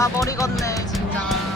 돌아버리겠네 진짜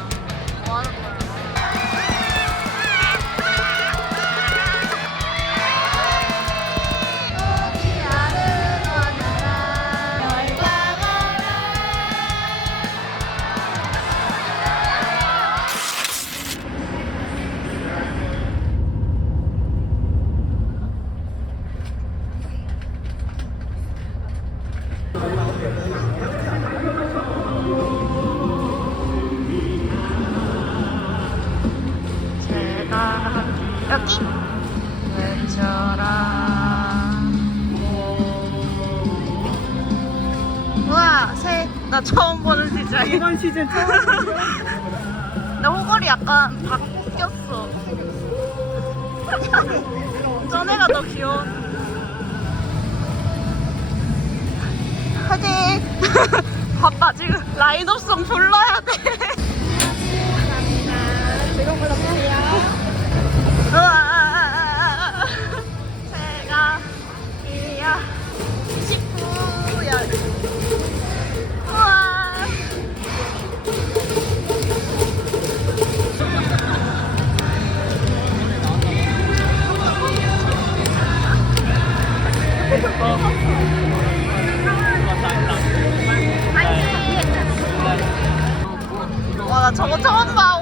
시즌 처음 나 호걸이 약간 바뀌었어. 전에가 더 귀여워. 화이팅! 바빠 지금 라인업송 불러야 돼 나 저거 처음 봐,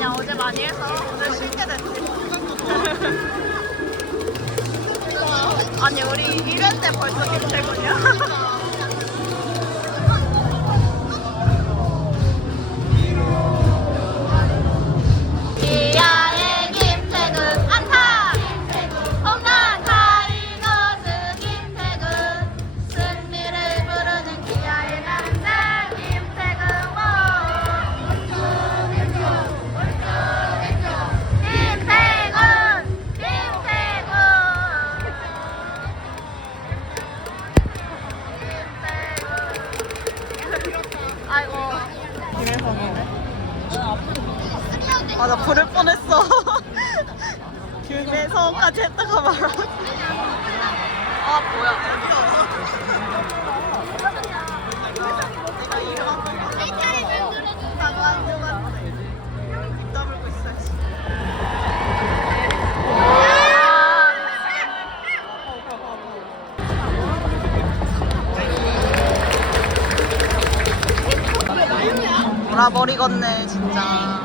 아니야 어제 많이 해서. 오늘 쉴게 됐지. 아니 우리 이런 데 벌써 개최군이야 맞아 부를 뻔했어. 내 성까지 했다가 말아 아 뭐야. 알아버리겠네 진짜.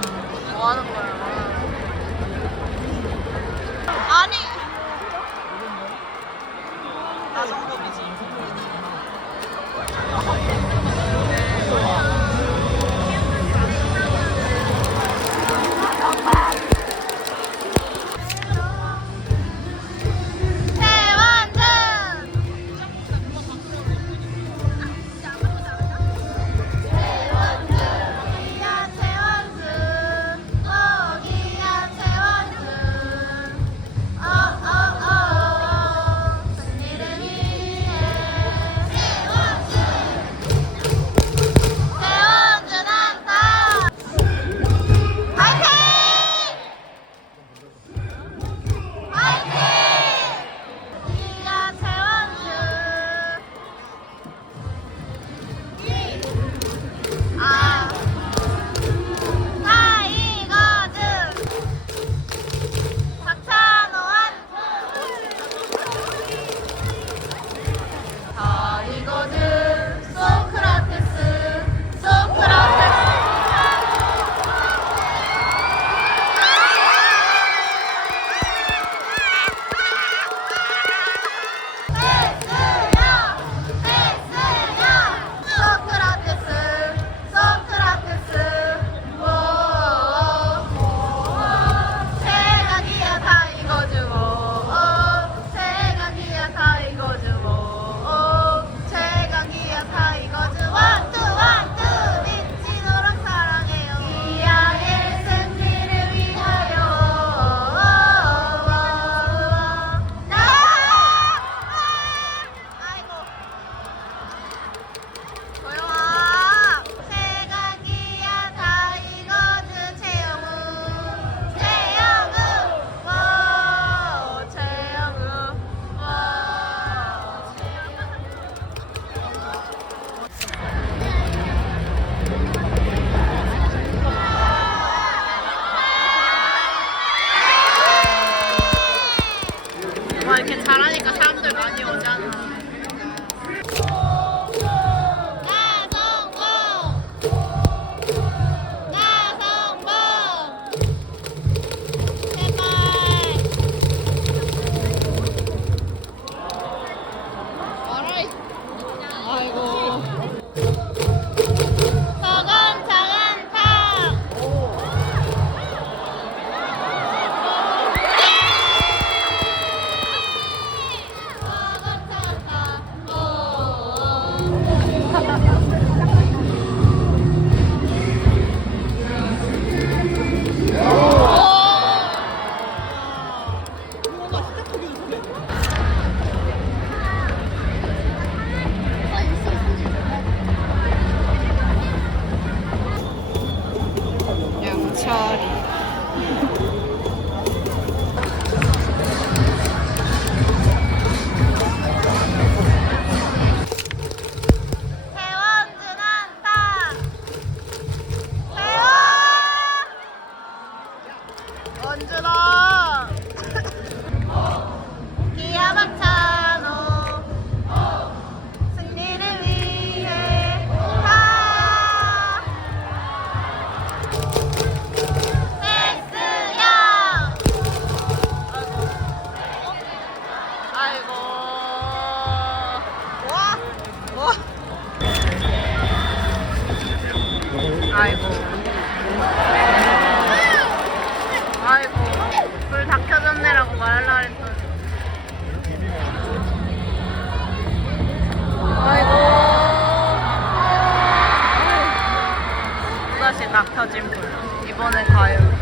하나씩 다 펴진 분. 이번에 과연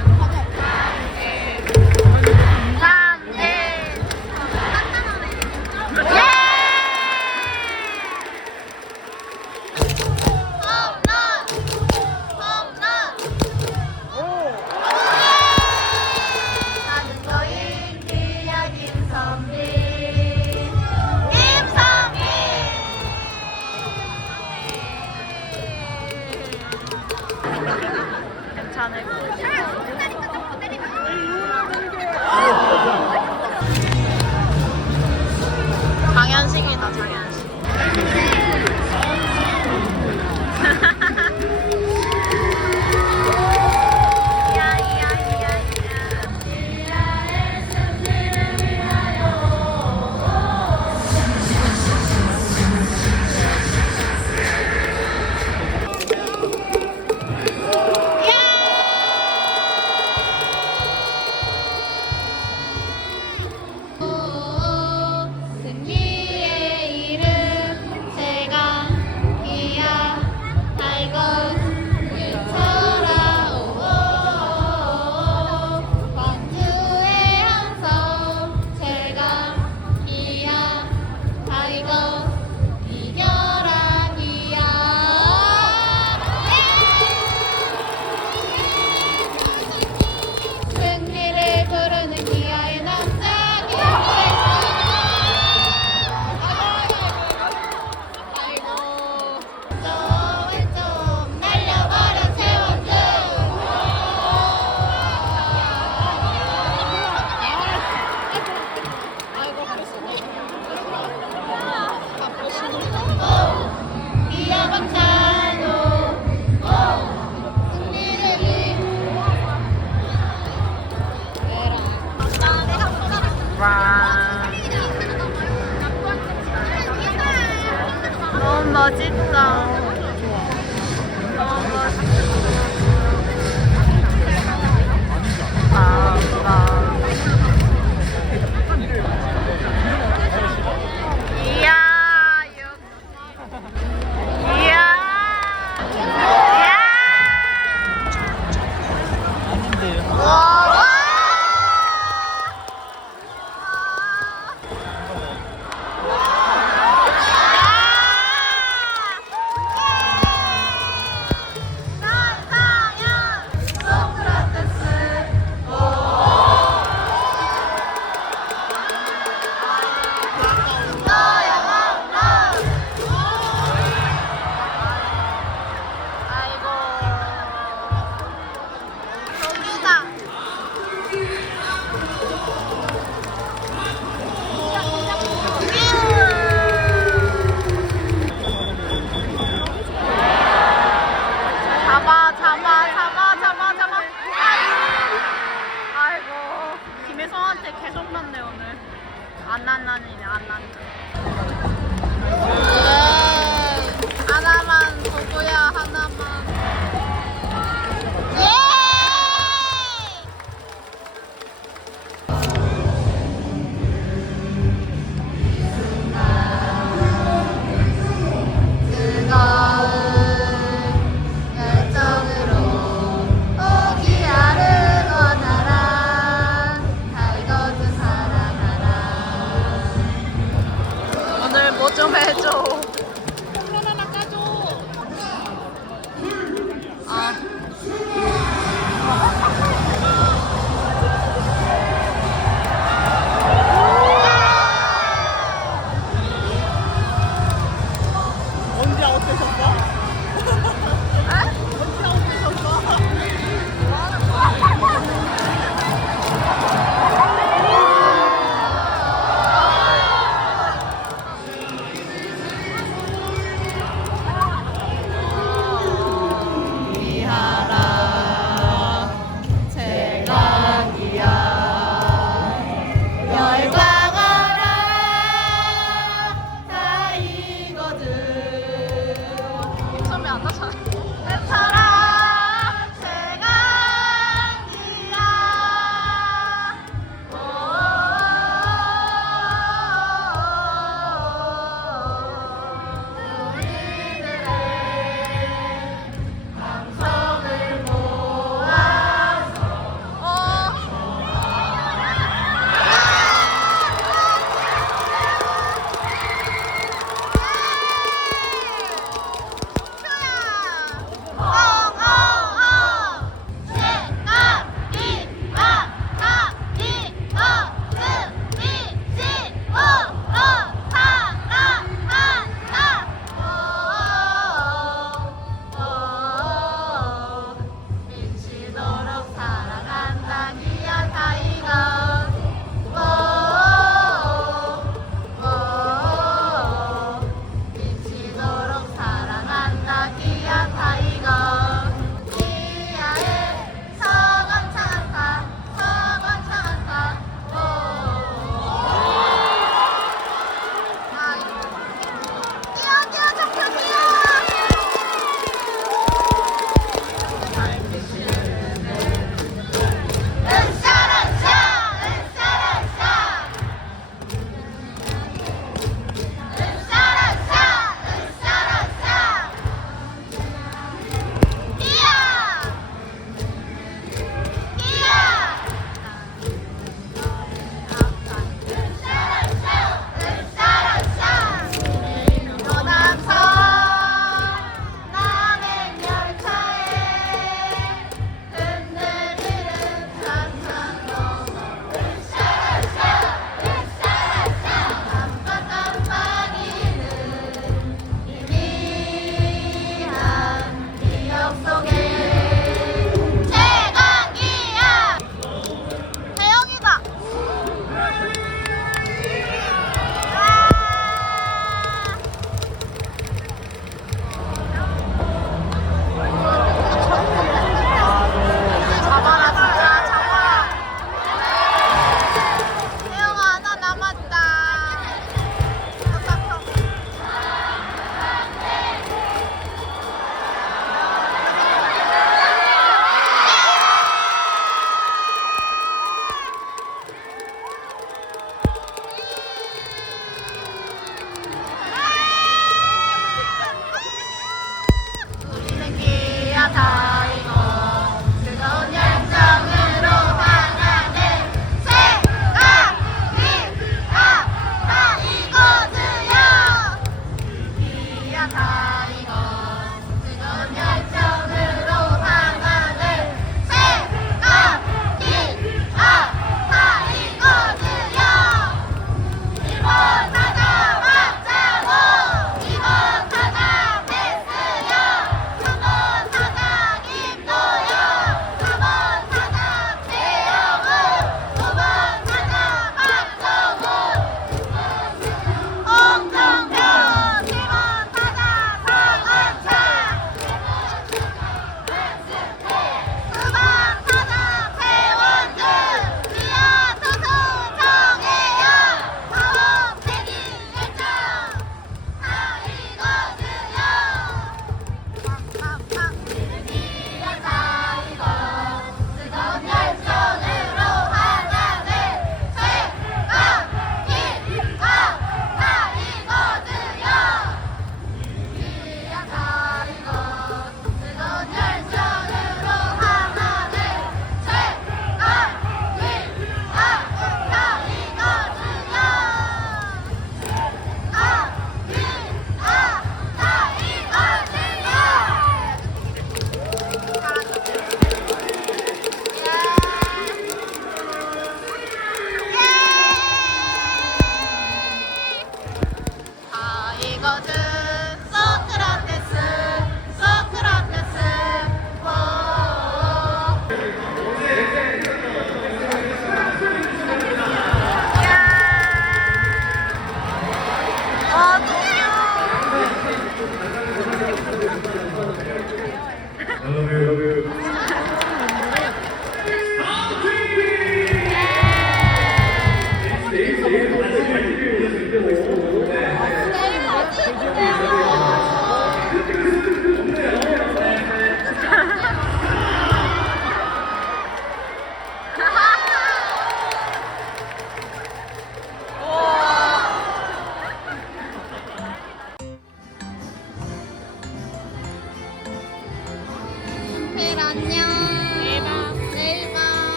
love you. Love you.